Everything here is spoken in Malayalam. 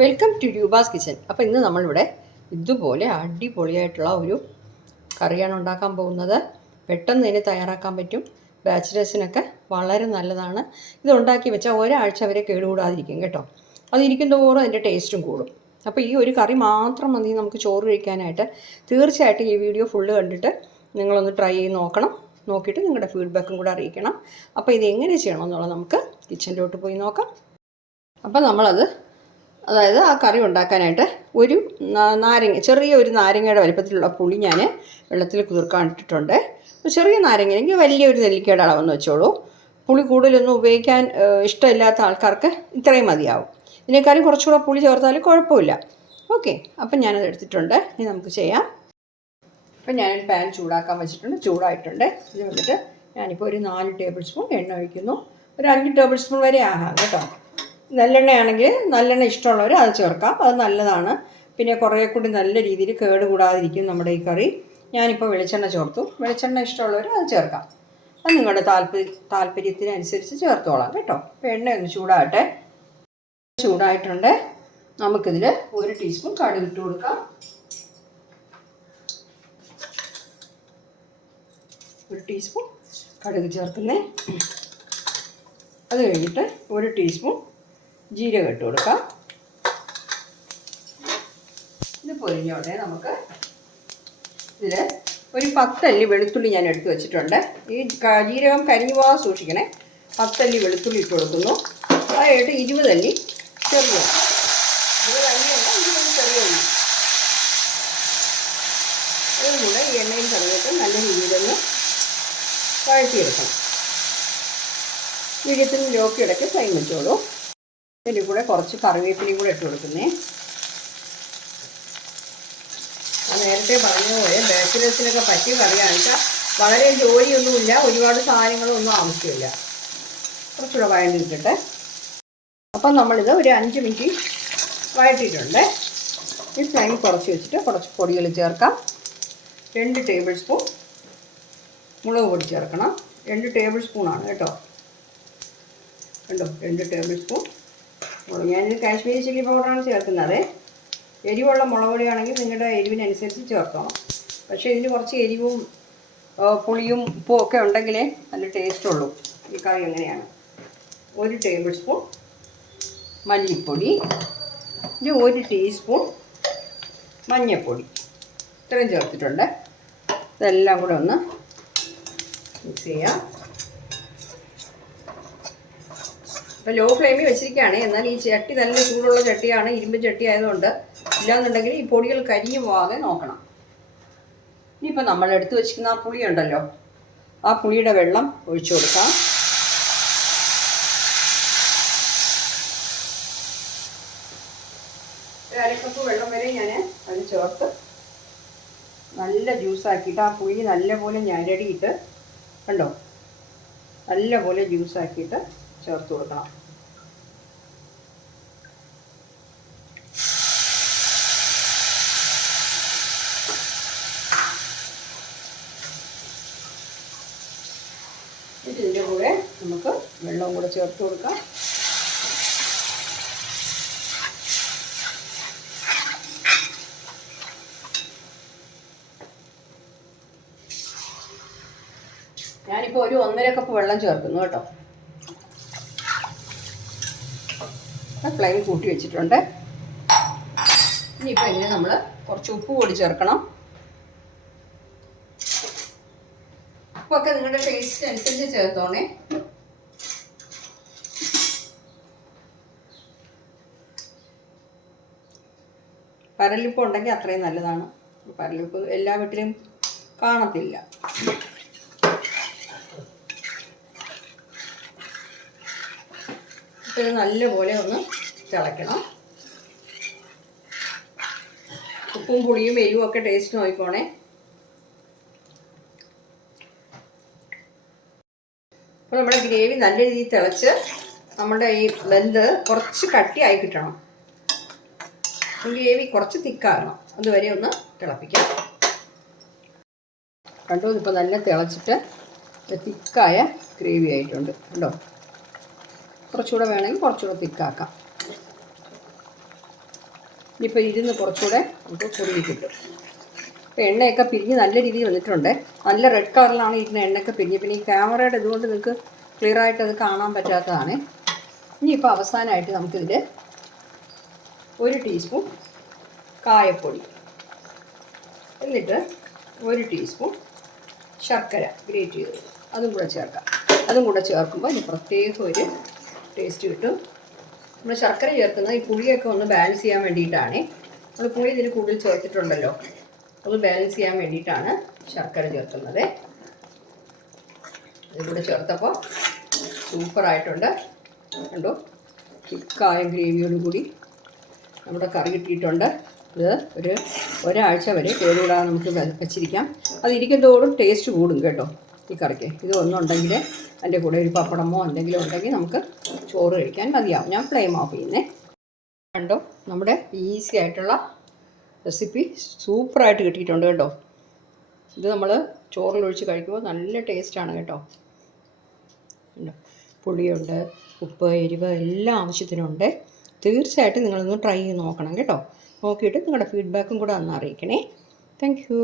Welcome to Roopa's kitchen. അപ്പോൾ ഇന്ന് നമ്മളിവിടെ ഇതുപോലെ അടിപൊളിയായിട്ടുള്ള ഒരു കറിയാണ് ഉണ്ടാക്കാൻ പോകുന്നത്. പെട്ടെന്ന് ഇതിന് തയ്യാറാക്കാൻ പറ്റും. ബാച്ചിലേഴ്സിനൊക്കെ വളരെ നല്ലതാണ്. ഇത് ഉണ്ടാക്കി വെച്ചാൽ ഒരാഴ്ച വരെ കേടുകൂടാതിരിക്കും കേട്ടോ. അതിരിക്കും തോറും അതിൻ്റെ ടേസ്റ്റും കൂടും. അപ്പോൾ ഈ ഒരു കറി മാത്രം മതി നമുക്ക് ചോറ് കഴിക്കാനായിട്ട്. തീർച്ചയായിട്ടും ഈ വീഡിയോ ഫുള്ള് കണ്ടിട്ട് നിങ്ങളൊന്ന് ട്രൈ ചെയ്ത് നോക്കണം. നോക്കിയിട്ട് നിങ്ങളുടെ ഫീഡ്ബാക്കും കൂടെ അറിയിക്കണം. അപ്പോൾ ഇത് എങ്ങനെ ചെയ്യണമെന്നുള്ളത് നമുക്ക് കിച്ചനിലോട്ട് പോയി നോക്കാം. അപ്പോൾ നമ്മളത് അതായത് ആ കറി ഉണ്ടാക്കാനായിട്ട് ഒരു നാരങ്ങ, ചെറിയൊരു നാരങ്ങയുടെ വലിപ്പത്തിലുള്ള പുളി ഞാൻ വെള്ളത്തിൽ കുതിർക്കാൻ ഇട്ടിട്ടുണ്ട്. ചെറിയ നാരങ്ങ അല്ലെങ്കിൽ വലിയൊരു നെല്ലിക്കയുടെ അളവെന്ന് വെച്ചോളൂ. പുളി കൂടുതലൊന്നും ഉപയോഗിക്കാൻ ഇഷ്ടമില്ലാത്ത ആൾക്കാർക്ക് ഇത്രയും മതിയാവും. ഇതിനേക്കാളും കുറച്ചുകൂടെ പുളി ചേർത്താലും കുഴപ്പമില്ല. ഓക്കെ, അപ്പം ഞാനത് എടുത്തിട്ടുണ്ട്. ഇനി നമുക്ക് ചെയ്യാം. അപ്പം ഞാനൊരു പാൻ ചൂടാക്കാൻ വെച്ചിട്ടുണ്ട്. ചൂടായിട്ടുണ്ട്. ഇത് വന്നിട്ട് ഞാനിപ്പോൾ ഒരു 4 ടേബിൾ സ്പൂൺ എണ്ണ ഒഴിക്കുന്നു. ഒരു 5 ടേബിൾ സ്പൂൺ വരെ ആകാം കേട്ടോ. നല്ലെണ്ണയാണെങ്കിൽ നല്ലെണ്ണ ഇഷ്ടമുള്ളവർ അത് ചേർക്കാം, അത് നല്ലതാണ്. പിന്നെ കുറേ കൂടി നല്ല രീതിയിൽ കേടുകൂടാതിരിക്കും നമ്മുടെ ഈ കറി. ഞാനിപ്പോൾ വെളിച്ചെണ്ണ ചേർത്തു. വെളിച്ചെണ്ണ ഇഷ്ടമുള്ളവർ അത് ചേർക്കാം. അത് നിങ്ങളുടെ താല്പര്യത്തിനനുസരിച്ച് ചേർത്തോളാം കേട്ടോ. അപ്പോൾ എണ്ണ ഒന്ന് ചൂടാകട്ടെ. ചൂടായിട്ടുണ്ട്. നമുക്കിതിൽ 1 ടീസ്പൂൺ കടുക് ഇട്ട് കൊടുക്കാം. 1 ടീസ്പൂൺ കടുക് ചേർക്കുന്നേ. അത് കഴിഞ്ഞിട്ട് 1 ടീസ്പൂൺ ജീരകം ഇട്ട് കൊടുക്കാം. ഇത് പൊരിഞ്ഞോട്ടെ. നമുക്ക് ഇതിൽ ഒരു 10 അല്ലി വെളുത്തുള്ളി ഞാൻ എടുത്ത് വെച്ചിട്ടുണ്ട്. ഈ ജീരകം കരിഞ്ഞു പോകാൻ സൂക്ഷിക്കണേ. 10 അല്ലി വെളുത്തുള്ളി ഇട്ട് കൊടുക്കുന്നു. അതായിട്ട് 20 അല്ലി ചെറിയ 20 അല്ലിയല്ല, 20 ചെറിയ ഉള്ളി. അതും കൂടെ ഈ എണ്ണയിൽ കറിയിട്ട് നല്ല രീതിയിലൊന്ന് വഴറ്റിയെടുക്കണം. മീഡിയത്തിന് ലോക്ക് ഇടയ്ക്ക് ഫ്ലെയിം വെച്ചോളൂ. ഇതിൻ്റെ കൂടെ കുറച്ച് കറിവേപ്പിലയും കൂടെ ഇട്ട് കൊടുക്കുന്നേ. നേരത്തെ പറഞ്ഞതുപോലെ ബാച്ചിലേഴ്സിനൊക്കെ പറ്റിയ കറിയാണെന്ന് വെച്ചാൽ വളരെ ജോലിയൊന്നുമില്ല, ഒരുപാട് സാധനങ്ങളൊന്നും ആവശ്യമില്ല. കുറച്ചുകൂടെ വഴണ്ടിട്ടിട്ട് അപ്പം നമ്മളിത് ഒരു 5 മിനിറ്റ് വഴറ്റിയിട്ടുണ്ട്. ഈ ഫ്ലെയിം കുറച്ച് വെച്ചിട്ട് കുറച്ച് പൊടികൾ ചേർക്കാം. 2 ടേബിൾ സ്പൂൺ മുളക് പൊടി ചേർക്കണം. 2 ടേബിൾ സ്പൂണാണ് കേട്ടോ. കണ്ടോ, 2 ടേബിൾ സ്പൂൺ മുളക്. ഞാനിത് കാശ്മീരി ചില്ലി പൗഡറാണ് ചേർക്കുന്നത്. എരിവുള്ള മുളക് പൊടിയാണെങ്കിൽ നിങ്ങളുടെ എരിവിനനുസരിച്ച് ചേർക്കണം. പക്ഷേ ഇതിന് കുറച്ച് എരിവും പുളിയും ഉപ്പും ഒക്കെ ഉണ്ടെങ്കിലേ നല്ല ടേസ്റ്റുള്ളൂ. ഈ കറി എങ്ങനെയാണ്. 1 ടേബിൾ സ്പൂൺ മല്ലിപ്പൊടി, 1 ടീസ്പൂൺ മഞ്ഞൾപ്പൊടി, ഇത്രയും ചേർത്തിട്ടുണ്ട്. ഇതെല്ലാം കൂടെ ഒന്ന് മിക്സ് ചെയ്യാം. അപ്പോൾ ലോ ഫ്ലെയിമിൽ വെച്ചിരിക്കുകയാണ്. എന്നാൽ ഈ ചട്ടി നല്ല ചൂടുള്ള ചട്ടിയാണ്, ഇരുമ്പ് ചട്ടി ആയതുകൊണ്ട്. ഇല്ലാന്നുണ്ടെങ്കിൽ ഈ പൊടികൾ കരിഞ്ഞു പോകാതെ നോക്കണം. ഇനിയിപ്പോൾ നമ്മൾ എടുത്ത് വെച്ചിരിക്കുന്ന ആ പുളി ഉണ്ടല്ലോ, ആ പുളിയുടെ വെള്ളം ഒഴിച്ചു കൊടുക്കാം. ഒരു 1/2 കപ്പ് വെള്ളം വരെ ഞാൻ അതിന് ചേർത്ത് നല്ല ജ്യൂസാക്കിയിട്ട്, ആ പുളി നല്ലപോലെ ഞരടിയിട്ട്, കണ്ടോ, നല്ലപോലെ ജ്യൂസാക്കിയിട്ട് ചേർത്ത് കൊടുക്കണം. ഇതിൻ്റെ കൂടെ നമുക്ക് വെള്ളവും കൂടെ ചേർത്ത് കൊടുക്കാം. ഞാനിപ്പോൾ ഒരു 1.5 കപ്പ് വെള്ളം ചേർക്കുന്നു കേട്ടോ. ഫ്ലെയിം കൂട്ടി വെച്ചിട്ടുണ്ട്. ഇനിയിപ്പോൾ ഇതിന് നമ്മൾ കുറച്ച് ഉപ്പ് കൂടി ചേർക്കണം. ഉപ്പൊക്കെ നിങ്ങളുടെ ടേസ്റ്റ് അനുസരിച്ച് ചേർത്തോണേ. പരലിപ്പ് ഉണ്ടെങ്കിൽ അത്രയും നല്ലതാണ്. പരലിപ്പ് എല്ലാ വീട്ടിലും കാണത്തില്ല. ഇത് നല്ലപോലെ ഒന്ന് തിളയ്ക്കണം. ഉപ്പും പുളിയും എരിവും ഒക്കെ ടേസ്റ്റ് നോക്കിക്കോണേ. അപ്പോൾ നമ്മുടെ ഗ്രേവി നല്ല രീതിയിൽ തിളച്ച് നമ്മുടെ ഈ വെന്ത് കുറച്ച് കട്ടിയായി കിട്ടണം. ഗ്രേവി കുറച്ച് തിക്കാകണം. അതുവരെ ഒന്ന് തിളപ്പിക്കാം. കണ്ടോ, ഇതിപ്പോൾ നല്ല തിളച്ചിട്ട് തിക്കായ ഗ്രേവി ആയിട്ടുണ്ട്. കണ്ടോ, കുറച്ചുകൂടെ വേണമെങ്കിൽ കുറച്ചുകൂടെ തിക്കാക്കാം. ഇനിയിപ്പോൾ ഇരുന്ന് കുറച്ചുകൂടെ നമുക്ക് കുറുകി കിട്ടും. ഇപ്പോൾ എണ്ണയൊക്കെ പിരിഞ്ഞ് നല്ല രീതിയിൽ വന്നിട്ടുണ്ട്. നല്ല റെഡ് കളറിലാണ് ഇരുന്ന എണ്ണയൊക്കെ പിരിഞ്ഞ്. പിന്നെ ഈ ക്യാമറയുടെ ഇതുകൊണ്ട് നിങ്ങൾക്ക് ക്ലിയറായിട്ട് അത് കാണാൻ പറ്റാത്തതാണ്. ഇനിയിപ്പോൾ അവസാനമായിട്ട് നമുക്കിതിൽ 1 ടീസ്പൂൺ കായപ്പൊടി, എന്നിട്ട് 1 ടീസ്പൂൺ ശർക്കര ഗ്രേറ്റ് ചെയ്തത് അതും കൂടെ ചേർക്കാം. അതും കൂടെ ചേർക്കുമ്പോൾ ഇനി പ്രത്യേക ഒരു ടേസ്റ്റ് കിട്ടും. നമ്മൾ ശർക്കര ചേർക്കുന്നത് ഈ പുളിയൊക്കെ ഒന്ന് ബാലൻസ് ചെയ്യാൻ വേണ്ടിയിട്ടാണ്. നമ്മൾ പുളി ഇതിൽ കൂടുതൽ ചേർത്തിട്ടുണ്ടല്ലോ, അത് ബാലൻസ് ചെയ്യാൻ വേണ്ടിയിട്ടാണ് ശർക്കര ചേർക്കുന്നത്. ഇതിലൂടെ ചേർത്തപ്പോൾ സൂപ്പറായിട്ടുണ്ട്. കണ്ടോ, തിക്കായ ഗ്രേവിയോടുകൂടി നമ്മുടെ കറി കിട്ടിയിട്ടുണ്ട്. ഇത് ഒരാഴ്ച വരെ കേടുകൂടാതെ നമുക്ക് വെച്ചിരിക്കാം. അതിരിക്കുന്നതോടും ടേസ്റ്റ് കൂടും കേട്ടോ ഈ കറിക്ക്. ഇത് ഒന്നുണ്ടെങ്കിൽ അതിൻ്റെ കൂടെ ഒരു പപ്പടമോ എന്തെങ്കിലും ഉണ്ടെങ്കിൽ നമുക്ക് ചോറ് കഴിക്കാൻ മതിയാവും. ഞാൻ ഫ്ലെയിം ഓഫ് ചെയ്യുന്നേ. കണ്ടോ, നമ്മുടെ ഈസി ആയിട്ടുള്ള റെസിപ്പി സൂപ്പറായിട്ട് കിട്ടിയിട്ടുണ്ട് കേട്ടോ. ഇത് നമ്മൾ ചോറിലൊഴിച്ച് കഴിക്കുമ്പോൾ നല്ല ടേസ്റ്റാണ് കേട്ടോ. പുളിയുണ്ട്, ഉപ്പ്, എരിവ് എല്ലാം ആവശ്യത്തിനുണ്ട്. തീർച്ചയായിട്ടും നിങ്ങളൊന്ന് ട്രൈ ചെയ്ത് നോക്കണം കേട്ടോ. നോക്കിയിട്ട് നിങ്ങളുടെ ഫീഡ്ബാക്കും കൂടെ ഒന്ന് അറിയിക്കണേ. Thank you.